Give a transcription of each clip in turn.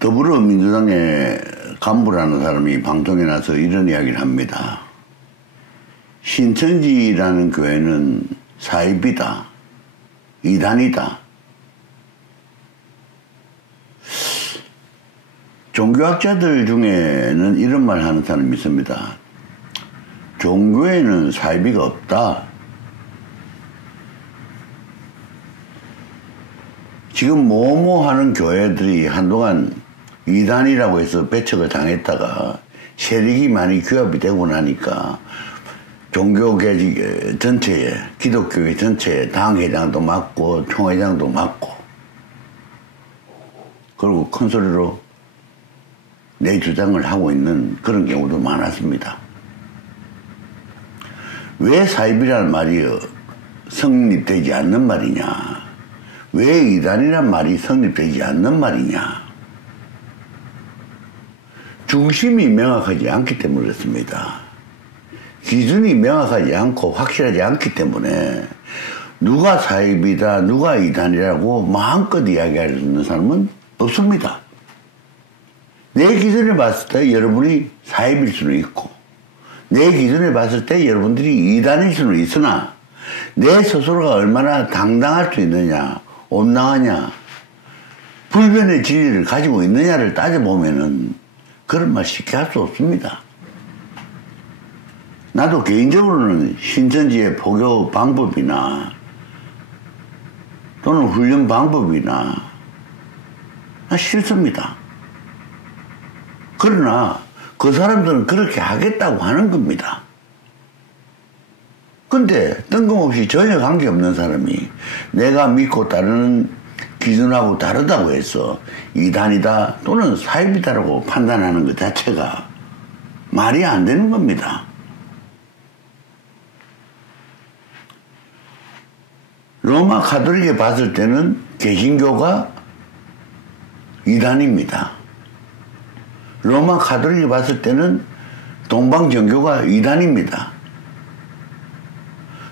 더불어민주당의 간부라는 사람이 방송에 나서 이런 이야기를 합니다. 신천지라는 교회는 사입이다. 이단이다. 종교학자들 중에는 이런 말 하는 사람이 있습니다. 종교에는 사이비가 없다. 지금 뭐뭐 하는 교회들이 한동안 이단이라고 해서 배척을 당했다가 세력이 많이 규합이 되고 나니까 종교계지 전체에, 기독교계 전체에 당회장도 맡고 총회장도 맡고 그리고 큰 소리로 내 주장을 하고 있는 그런 경우도 많았습니다. 왜 사입이라는 말이 성립되지 않는 말이냐? 왜 이단이란 말이 성립되지 않는 말이냐? 중심이 명확하지 않기 때문에 그렇습니다. 기준이 명확하지 않고 확실하지 않기 때문에 누가 사입이다, 누가 이단이라고 마음껏 이야기할 수 있는 사람은 없습니다. 내 기준에 봤을 때 여러분이 사입일 수는 있고 내 기준에 봤을 때 여러분들이 이단일 수는 있으나 내 스스로가 얼마나 당당할 수 있느냐, 온당하냐, 불변의 진리를 가지고 있느냐를 따져보면은 그런 말 쉽게 할 수 없습니다. 나도 개인적으로는 신천지의 포교 방법이나 또는 훈련 방법이나 싫습니다. 그러나 그 사람들은 그렇게 하겠다고 하는 겁니다. 근데 뜬금없이 전혀 관계없는 사람이 내가 믿고 따르는 기준하고 다르다고 해서 이단이다 또는 사입이다라고 판단하는 것 자체가 말이 안 되는 겁니다. 로마 가톨릭에 봤을 때는 개신교가 이단입니다. 로마 가톨릭에 봤을 때는 동방정교가 이단입니다.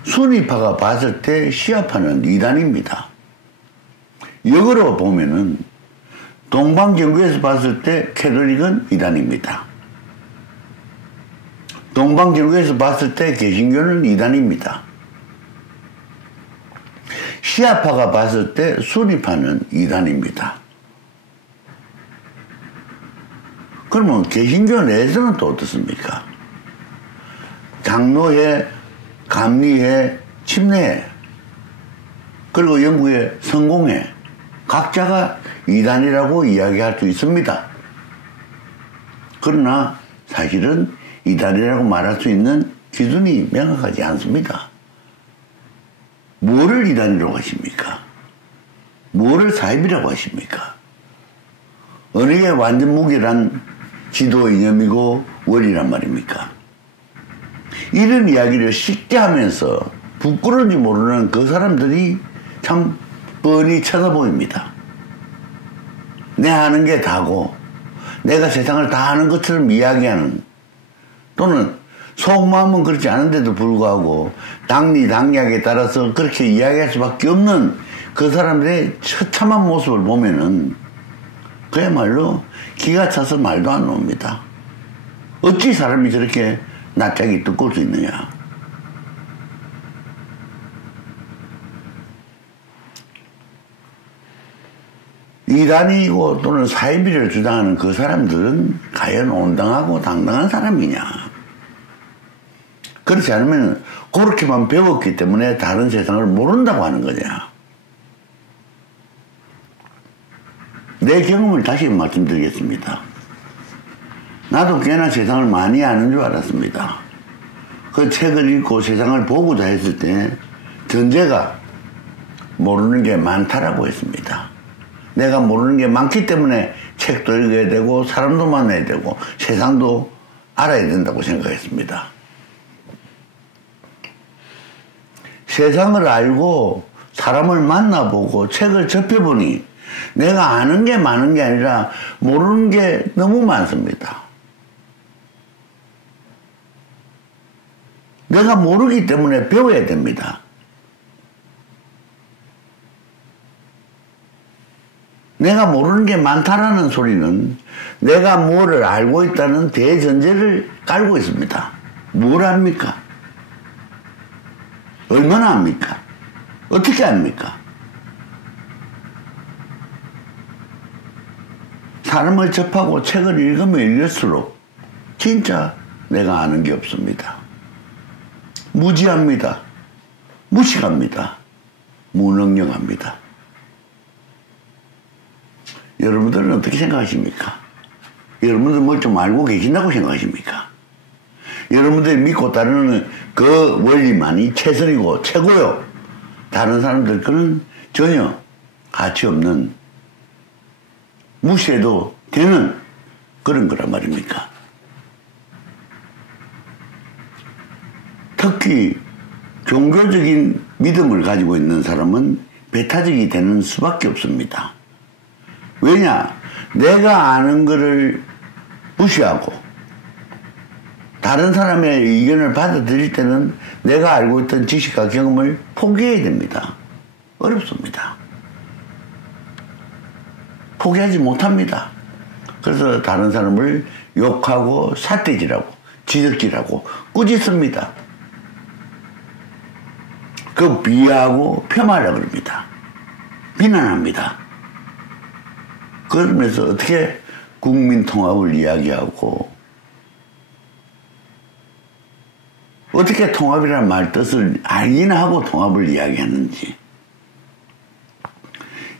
순위파가 봤을 때 시아파는 이단입니다. 역으로 보면은 동방정교에서 봤을 때 캐톨릭은 이단입니다. 동방정교에서 봤을 때 개신교는 이단입니다. 시아파가 봤을 때 순위파는 이단입니다. 그러면 개신교 내에서는 또 어떻습니까? 장로회, 감리회, 침례회, 그리고 영국의 성공회, 각자가 이단이라고 이야기할 수 있습니다. 그러나 사실은 이단이라고 말할 수 있는 기준이 명확하지 않습니다. 뭐를 이단이라고 하십니까? 뭐를 사입이라고 하십니까? 어느 게 완전 무결한 지도 이념이고 원리란 말입니까? 이런 이야기를 쉽게 하면서 부끄러운지 모르는 그 사람들이 참 뻔히 쳐다보입니다. 내 아는 게 다고 내가 세상을 다 아는 것처럼 이야기하는 또는 속마음은 그렇지 않은데도 불구하고 당리당략에 따라서 그렇게 이야기할 수밖에 없는 그 사람들의 처참한 모습을 보면은 그야말로 기가 차서 말도 안 나옵니다. 어찌 사람이 저렇게 낯짝이 두꺼울 수 있느냐. 이단이고 또는 사이비를 주장하는 그 사람들은 과연 온당하고 당당한 사람이냐. 그렇지 않으면 그렇게만 배웠기 때문에 다른 세상을 모른다고 하는 거냐. 내 경험을 다시 말씀드리겠습니다. 나도 꽤나 세상을 많이 아는 줄 알았습니다. 그 책을 읽고 세상을 보고자 했을 때 전제가 모르는 게 많다라고 했습니다. 내가 모르는 게 많기 때문에 책도 읽어야 되고 사람도 만나야 되고 세상도 알아야 된다고 생각했습니다. 세상을 알고 사람을 만나보고 책을 접해보니 내가 아는 게 많은 게 아니라 모르는 게 너무 많습니다. 내가 모르기 때문에 배워야 됩니다. 내가 모르는 게 많다라는 소리는 내가 뭐를 알고 있다는 대전제를 깔고 있습니다. 뭘 합니까? 얼마나 합니까? 어떻게 합니까? 사람을 접하고 책을 읽으면 읽을수록 진짜 내가 아는 게 없습니다. 무지합니다. 무식합니다. 무능력합니다. 여러분들은 어떻게 생각하십니까? 여러분들 뭘 좀 알고 계신다고 생각하십니까? 여러분들이 믿고 따르는 그 원리만이 최선이고 최고요. 다른 사람들 그는 전혀 가치 없는, 무시해도 되는 그런 거란 말입니까? 특히 종교적인 믿음을 가지고 있는 사람은 배타적이 되는 수밖에 없습니다. 왜냐? 내가 아는 거를 무시하고 다른 사람의 의견을 받아들일 때는 내가 알고 있던 지식과 경험을 포기해야 됩니다. 어렵습니다. 포기하지 못합니다. 그래서 다른 사람을 욕하고 삿대질하고 지적질하고 꾸짖습니다. 그 비하하고 폄하하려고 그럽니다. 비난합니다. 그러면서 어떻게 국민 통합을 이야기하고 어떻게 통합이라는 말 뜻을 알기나 하고 통합을 이야기하는지.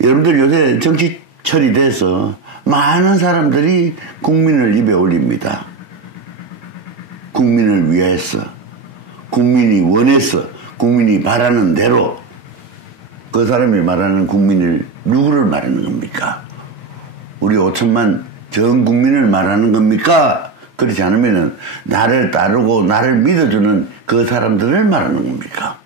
여러분들 요새 정치철이 돼서 많은 사람들이 국민을 입에 올립니다. 국민을 위해서, 국민이 원해서, 국민이 바라는 대로. 그 사람이 말하는 국민을 누구를 말하는 겁니까? 우리 5천만 전 국민을 말하는 겁니까? 그렇지 않으면 나를 따르고 나를 믿어주는 그 사람들을 말하는 겁니까?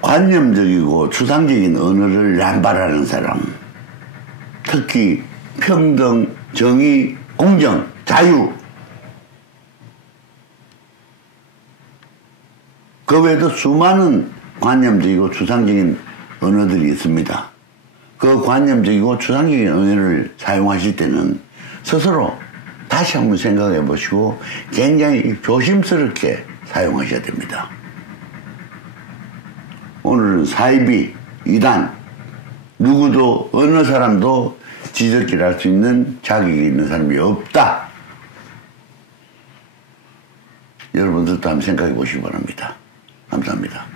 관념적이고 추상적인 언어를 남발하는 사람, 특히 평등, 정의, 공정, 자유, 그 외에도 수많은 관념적이고 추상적인 언어들이 있습니다. 그 관념적이고 추상적인 언어를 사용하실 때는 스스로 다시 한번 생각해 보시고 굉장히 조심스럽게 사용하셔야 됩니다. 오늘은 사이비, 이단, 누구도 어느 사람도 지적질할 수 있는 자격이 있는 사람이 없다. 여러분들도 한번 생각해 보시기 바랍니다. 감사합니다.